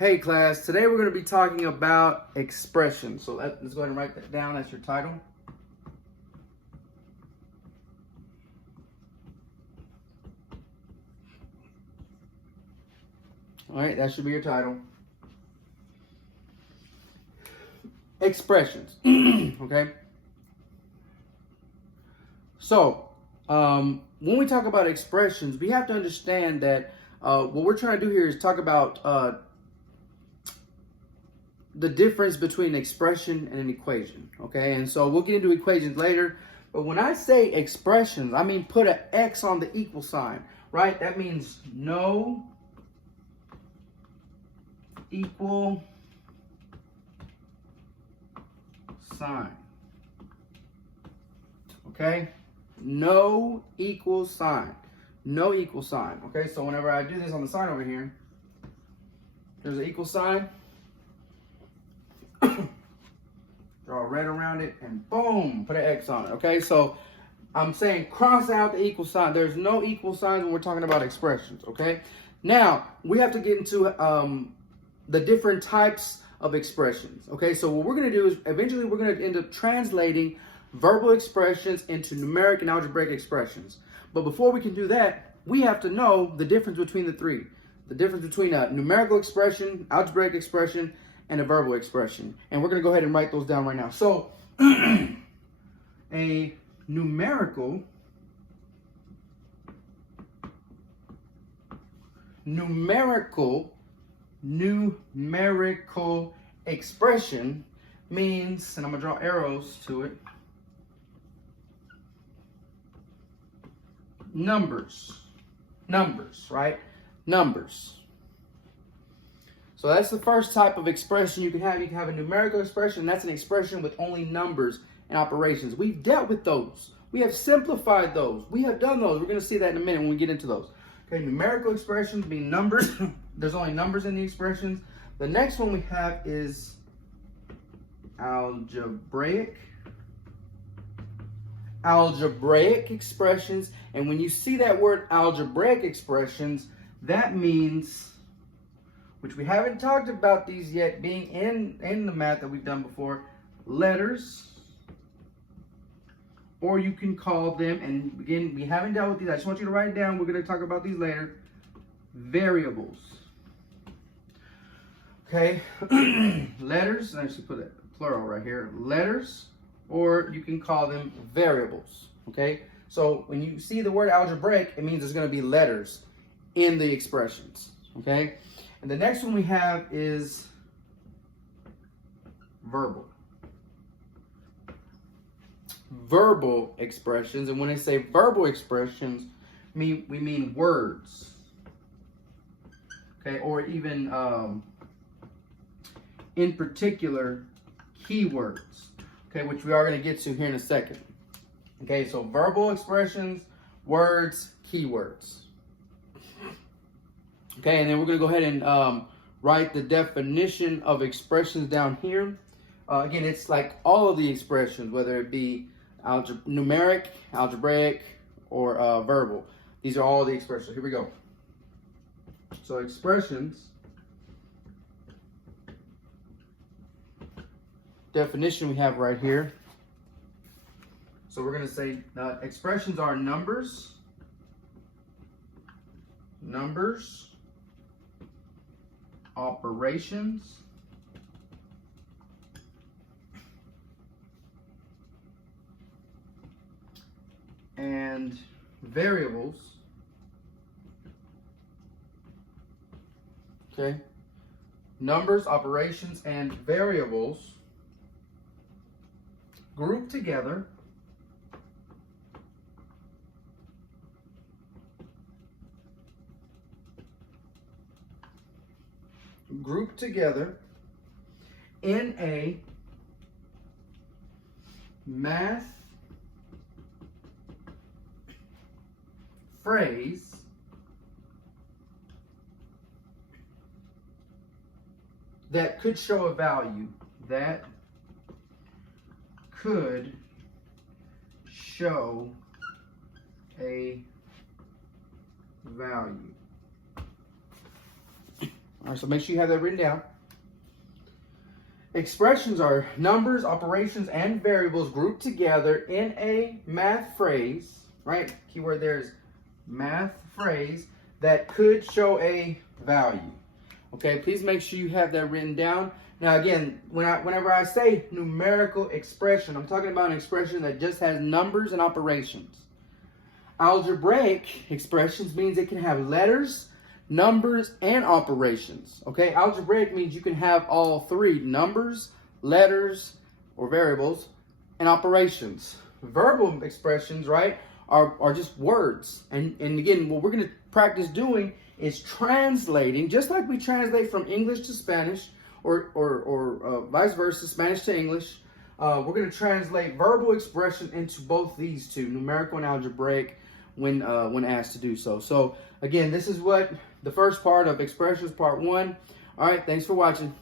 Hey class, today we're going to be talking about expressions. So let's go ahead and write that down as your title. All right, that should be your title. Expressions. Okay. So when we talk about expressions, we have to understand that what we're trying to do here is talk about the difference between an expression and an equation. Okay, and so we'll get into equations later. But when I say expressions, I mean put an X on the equal sign, right? That means no equal sign. Okay? No equal sign. No equal sign. Okay, so whenever I do this on the sign over here, there's an equal sign. Draw red around it and boom, put an X on it. Okay, so I'm saying cross out the equal sign. There's no equal signs when we're talking about expressions. Okay, now we have to get into the different types of expressions. Okay, so what we're going to do is eventually we're going to end up translating verbal expressions into numeric and algebraic expressions. But before we can do that, we have to know the difference between the three. The difference between a numerical expression, algebraic expression, and a verbal expression. And we're going to go ahead and write those down right now. So a numerical expression means, and I'm going to draw arrows to it, numbers, right? Numbers. So that's the first type of expression you can have. You can have a numerical expression, and that's an expression with only numbers and operations. We've dealt with those. We have simplified those. We have done those. We're going to see that in a minute when we get into those. Okay, numerical expressions being numbers. There's only numbers in the expressions. The next one we have is algebraic expressions. And when you see that word algebraic expressions, that means, which we haven't talked about these yet, being in the math that we've done before, letters, or you can call them, and again, we haven't dealt with these. I just want you to write it down. We're going to talk about these later. Variables. Okay, letters, I should put a plural right here, letters, or you can call them variables. Okay, so when you see the word algebraic, it means there's going to be letters in the expressions. Okay, and the next one we have is verbal. Verbal expressions, and when I say verbal expressions, we mean words. Okay, or even in particular keywords. Okay, which we are going to get to here in a second. Okay, so verbal expressions, words, keywords. Okay, and then we're going to go ahead and write the definition of expressions down here. Again, it's like all of the expressions, whether it be numeric, algebraic, or verbal. These are all the expressions. Here we go. So expressions, definition we have right here. So we're going to say expressions are numbers, operations, and variables. Okay, numbers, operations, and variables grouped together in a math phrase that could show a value, that could show a value. All right, so make sure you have that written down. Expressions are numbers, operations, and variables grouped together in a math phrase, right? Keyword there is math phrase that could show a value. Okay, please make sure you have that written down. Now again, whenever I say numerical expression, I'm talking about an expression that just has numbers and operations. Algebraic expressions means it can have letters, numbers, and operations. Okay, algebraic means you can have all three: numbers, letters, or variables, and operations. Verbal expressions, right, are just words. And again, what we're going to practice doing is translating, just like we translate from English to Spanish, or vice versa, Spanish to English. We're going to translate verbal expression into both these two, numerical and algebraic, when asked to do so. So again, this is what the first part of expressions, part 1. All right, thanks for watching.